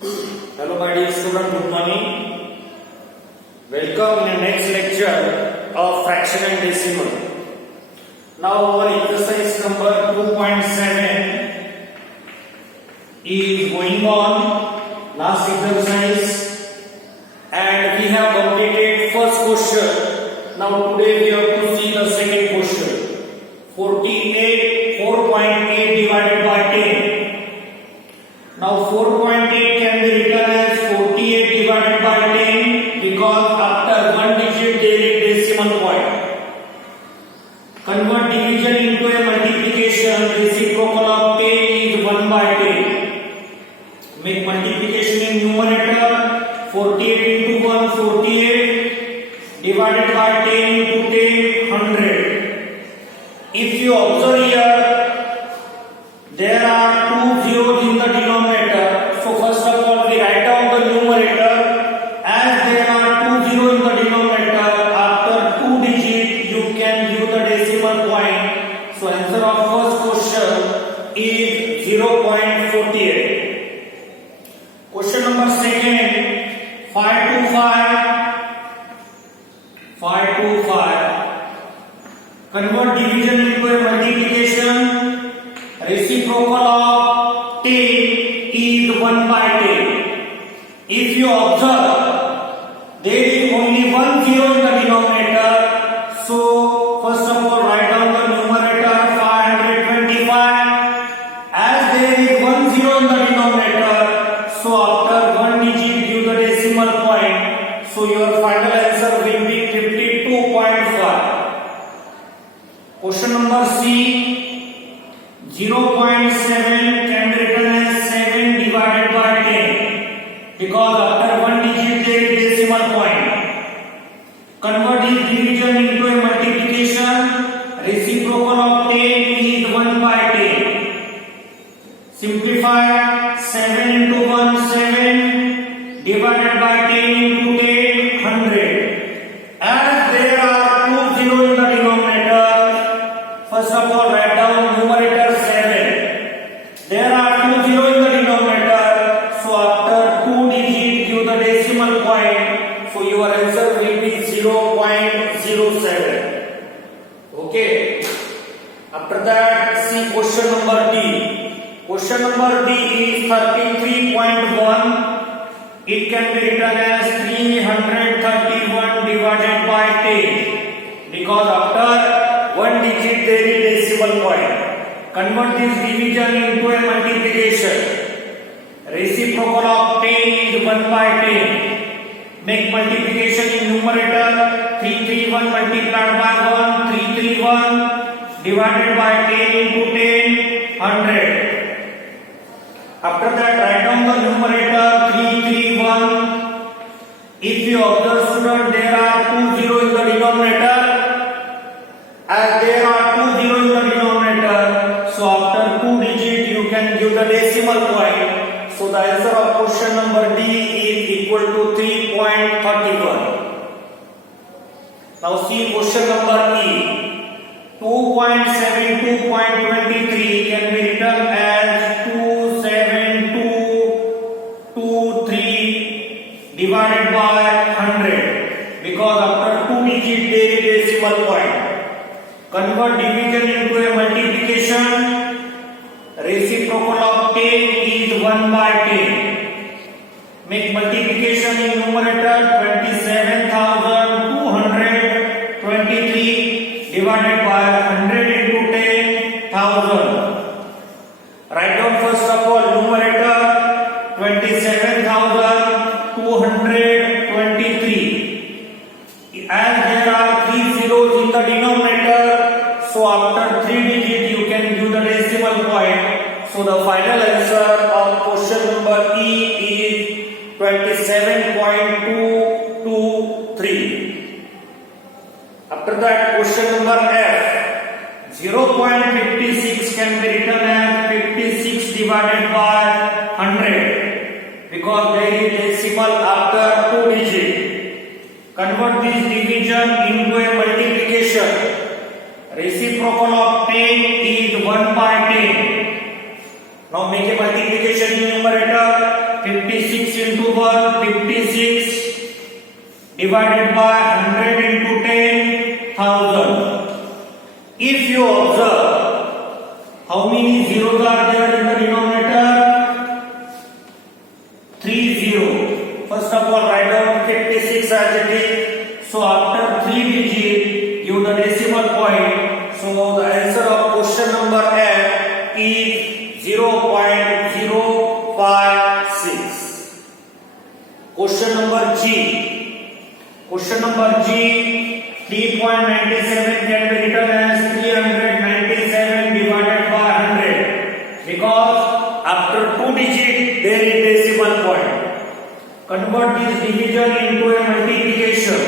Hello my dear student, good morning. Welcome in the next lecture of fraction and decimal. Now our exercise number 2.7 is going on, last exercise, and we have completed first question. Now today we have to see the second question. 4.8 divided by 10. Now 4.8 can be written as 48 divided by 10 because after one digit there is decimal point. Convert division into a multiplication. Reciprocal of 10 is 1 by 10. Make multiplication in numerator. 48 into 1, 48 divided by 10 into 10, 100. If you observe here, there are two zeros in the denominator. So first of all we write down the numerator. As there are two zeros in the denominator, after two digits you can give the decimal point. So answer of first question is 0.48. Question number second, 5 to 5. Convert division into a multiplication. Reciprocal of 10 is 1 by 10. If you observe, there is only one zero in the denominator. So first of all write down the numerator 525. As there is one zero in the denominator, so after one digit give the decimal point. So your final answer will be 52.5. Question number C. 0.7 can be written as 7 divided by 10 because after one digit there is decimal point. Convert this division into a multiplication. Reciprocal of 10 is 1 by 10. Simplify. 7 into 1, 7 divided by 10 into 10, 100. As there are two zeros in the denominator, first of all write down numerator 7. There are two zeros in the denominator, so after two digits give the decimal point. So your answer will be 0.07. Okay. After that, see question number D. Question number D is 33.1. It can be written as 331 divided by 10 because after one digit there is decimal point. Convert this division into a multiplication. Reciprocal of 10 is 1 by 10. Make multiplication in numerator. 331 multiplied by 1, 331 divided by 10 into 10, 100. After that write down the numerator 331. If you observe student, there are two zeros in the denominator. As there are two zeros in the denominator, so after two digits you can give the decimal point. So the answer of question number D is equal to 3.31. Now see question number E. 2.72.23 can be written as 27223 divided by 100 because after two digits there is decimal point. Convert division into a multiplication. Reciprocal of 10 is 1 by 10. Make multiplication in numerator. 27,223 divided by 100 into 10,000. Write down first of all numerator 27,223. As there are three zeros in the denominator, so after three digits you can give the decimal point. So the final answer of question number E is 27.223. After that question number F. 0.56 can be written as 56 divided by 100 because there is decimal after two digits. Convert this division into a multiplication. Reciprocal of 10 is 1 by 10. Now make a multiplication in numerator. 56 into 1, 56 divided by 100 into 10,000. If you observe, how many zeros are there in the denominator? 3 zeros. First of all, write down 56 as it is. So after 3 digits, give the decimal point. So the answer of question number F is 0.056. Question number G. Question number G, 3.97 can be written as 397 divided by 100 because after 2 digits there is decimal point. Convert this division into a multiplication.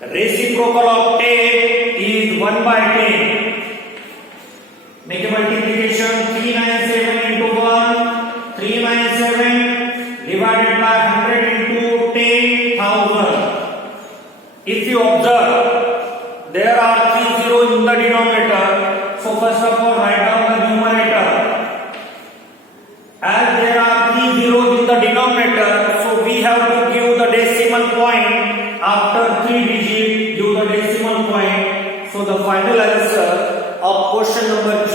Reciprocal of 10 is 1 by 10. Make a multiplication. 397 into 1, 397 divided by 100 into 10,000. If you observe, there are 3 zeros in the denominator. So first of all, write down the numerator. As there are 3 zeros in the denominator, so we have to give the decimal point. After 3 digits, give the decimal point. So the final answer of question number G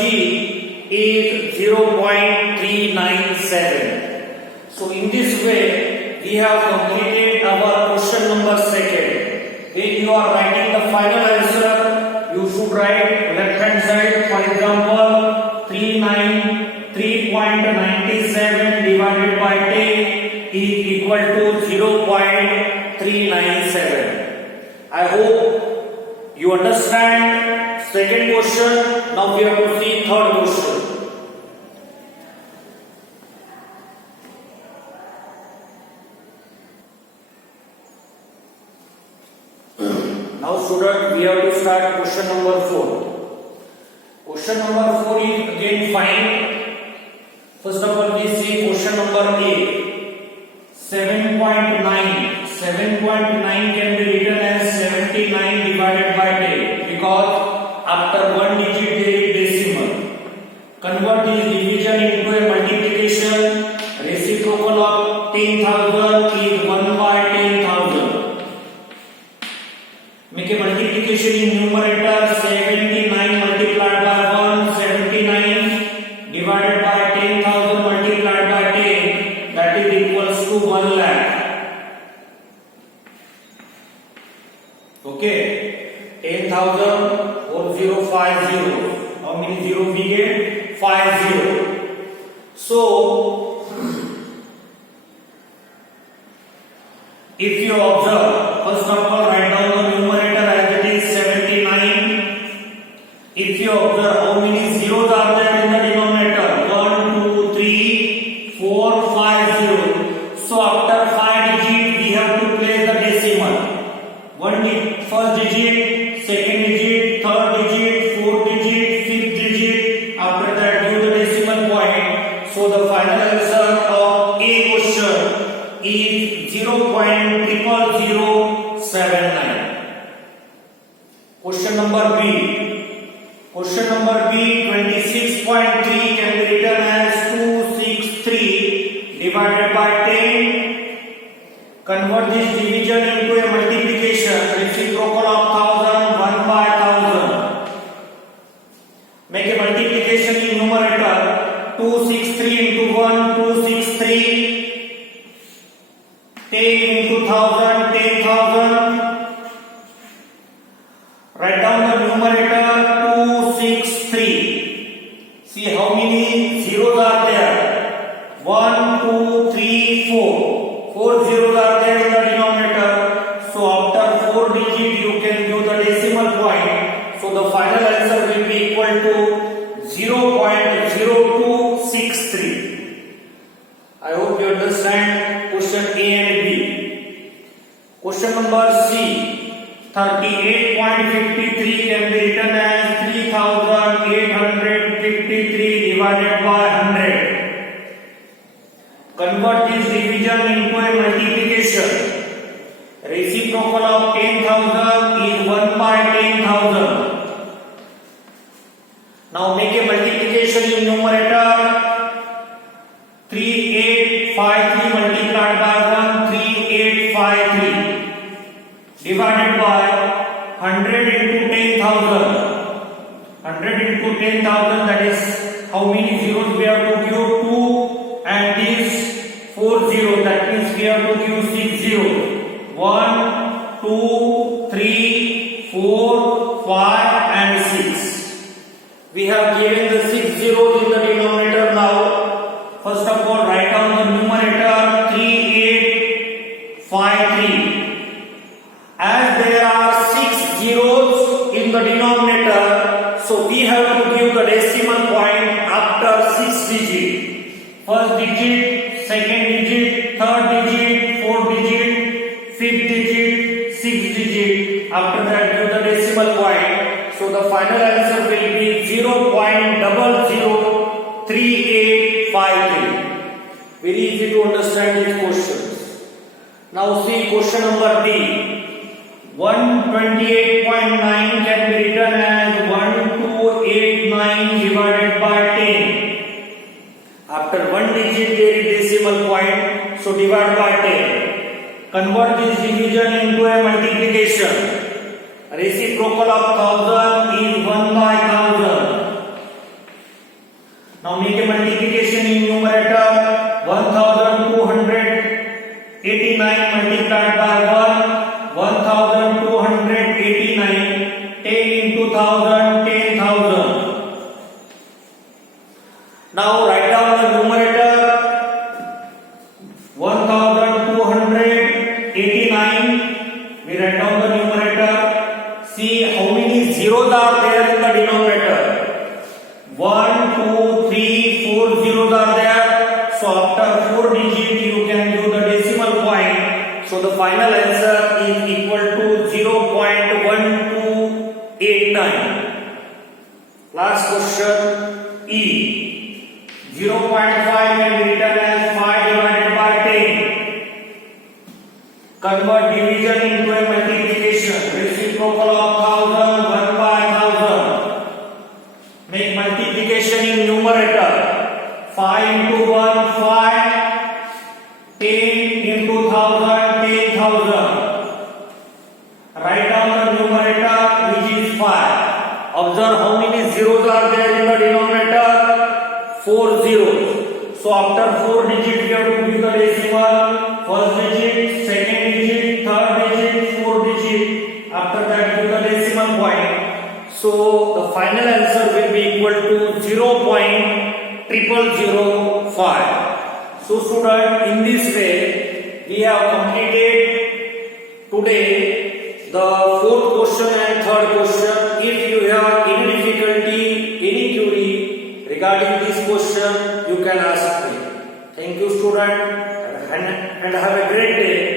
is 0.397. So in this way, we have completed our question number 2nd. When you are writing the final answer, you should write left hand side. For example, 3.97 divided by 10 is equal to 0.397. I hope you understand second question. Now we have to see third question. Now student, we have to start question number 4. Question number 4 is again find. First of all, we see question number A. 7.9. 7.9 can be written as 79 divided by 10 because after 1 digit there is decimal. Convert this division into a multiplication. Reciprocal of 10,000 is 1 by 10,000. Make a multiplication in numerator. 79 multiplied by 1, 79 divided by 10,000 multiplied by 10, that is equals to 1 lakh. Okay, 10,000 4050. How many zeros we get? 50. So if you observe, first of all, write down the numerator as it is 79. If you observe, how many zeros are there in the denominator? 1, 2, 3, 4, 5 zeros. So after 5 digits, we have to place the decimal. First digit, second digit, third digit, fourth digit, fifth digit. After that, give the decimal point. So the final answer of A question is 0.00079. Question number B. Question number B, 26.3 can be written as 263 divided by 10. Convert this division into a multiplication. Reciprocal of 1000, 1 by 1000. Make a multiplication in numerator. 263 into 1, 263. 10 into 1000, 10,000. Write down the numerator 263. See how many zeros are there? 1, 2, 3, 4. 4 zeros are there in the denominator. So after 4 digits you can give the decimal point. So the final answer will be equal to 0.0263. I hope you understand question A and B. Question number C. 38.53 can be written as 3853 divided by 100. Convert this division into a multiplication. Reciprocal of 10,000 is 1 by 10,000. Now make a multiplication in numerator. 3853 divided by 100 into 10,000. 100 into 10,000, that is how many zeros we have to give? 2, and this 4 zeros, that means we have to give 6 zeros. 1, 2, 3, 4, 5 and 6. We have given the 6 zeros in the denominator now. First of all, write down the numerator 3853. As there are 6 zeros in the denominator, so we have to give the decimal point after 6 digit. First digit, second digit, third digit, fourth digit, fifth digit, sixth digit. After that, give the decimal point. So the final answer will be 0.003853. Very easy to understand these questions. Now see question number D. 128.9 can be written as 1289 divided by 10. After one digit there is decimal point, so divide by 10. Convert this division into a multiplication. Reciprocal of 1000 is 1 by 1000. Now make a multiplication in numerator. 1289 multiplied by 1, 1289. 10 into 1000, 10,000. Now write down the numerator. 1289. We write down the numerator. See how many zeros are there in the denominator. 1, 2, 3, 4 zeros are there. So after 4 digits you can do the decimal point. So the final answer is equal to 0.1289. Last question E. 0.5 can be written as 5 divided by 10. Convert division into a multiplication. Reciprocal of 1000, 1 by 1000. Make multiplication in numerator. 5 into 1, 5. 10 into 1000, 10,000. Write down the numerator, which is 5. Observe how many zeros are there in the denominator. 4 zeros. So after 4 digits we have to give the decimal. First digit, second digit, third digit, fourth digit. After that give the decimal point. So the final answer will be equal to 0.0005. So student, in this way we have completed today the fourth question and third question. If you have any difficulty, any query regarding this question, you can ask me. Thank you student, and have a great day.